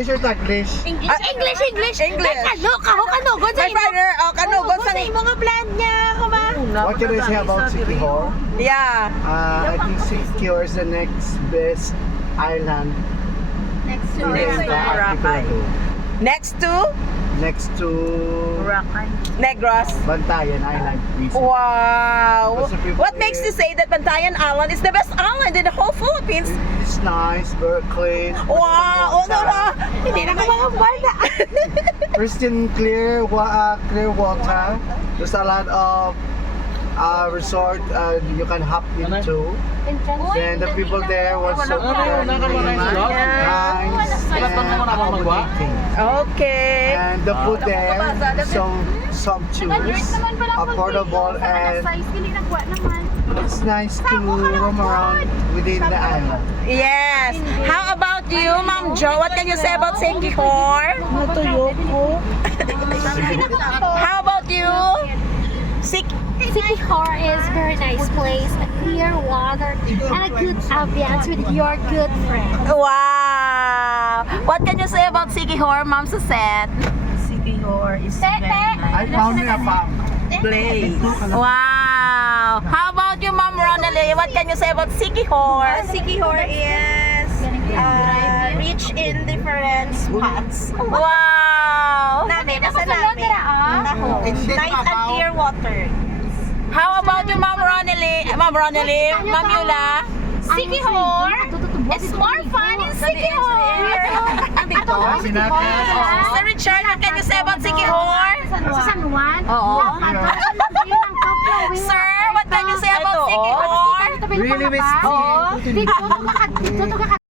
English. English. Kano, gud sa My father, kanugon sa imo nga plan niya, kuma. What can I say about Sikihor? Yeah. I think Sikihor is the next best island Next in to the Boracay. archipelago. Next to Next to Negros. Bantayan Island. Wow. Because the people What makes you say that Bantayan Island is the best island in the whole Philippines? It's nice, very clean. Wow. Oh, no. Hindi na ka mga bala. Pristine, clear water. There's a lot of resort you can hop into. And the people there were so very nice and accommodating. Okay. And the food there so sumptuous, affordable, and it's nice to roam around within the island. Yes. How about you, Ma'am Jo? What can you say about Sikihor? How about you? Sikihor is very nice place, a clear water, and a good ambience with your good friends. Wow. What can you say about Sikihor, Ma'am Suzette? Sikihor is very I nice found me a farm. place. Wow. How about you, Ma'am Ronaldie? What can you say about Sikihor? Sikihor is rich in different spots. Wow. Nami, basta namin. Nice and clear water. How about you, Ma'am Ronaldie? Ma'am Yula? Sikihor is more fun in Sikihor. Sir Richard, what can you say about Sikihor? Sa San Juan? Oo. Sir, Sir, what can you say about Sikihor? Really miss Dito makadaan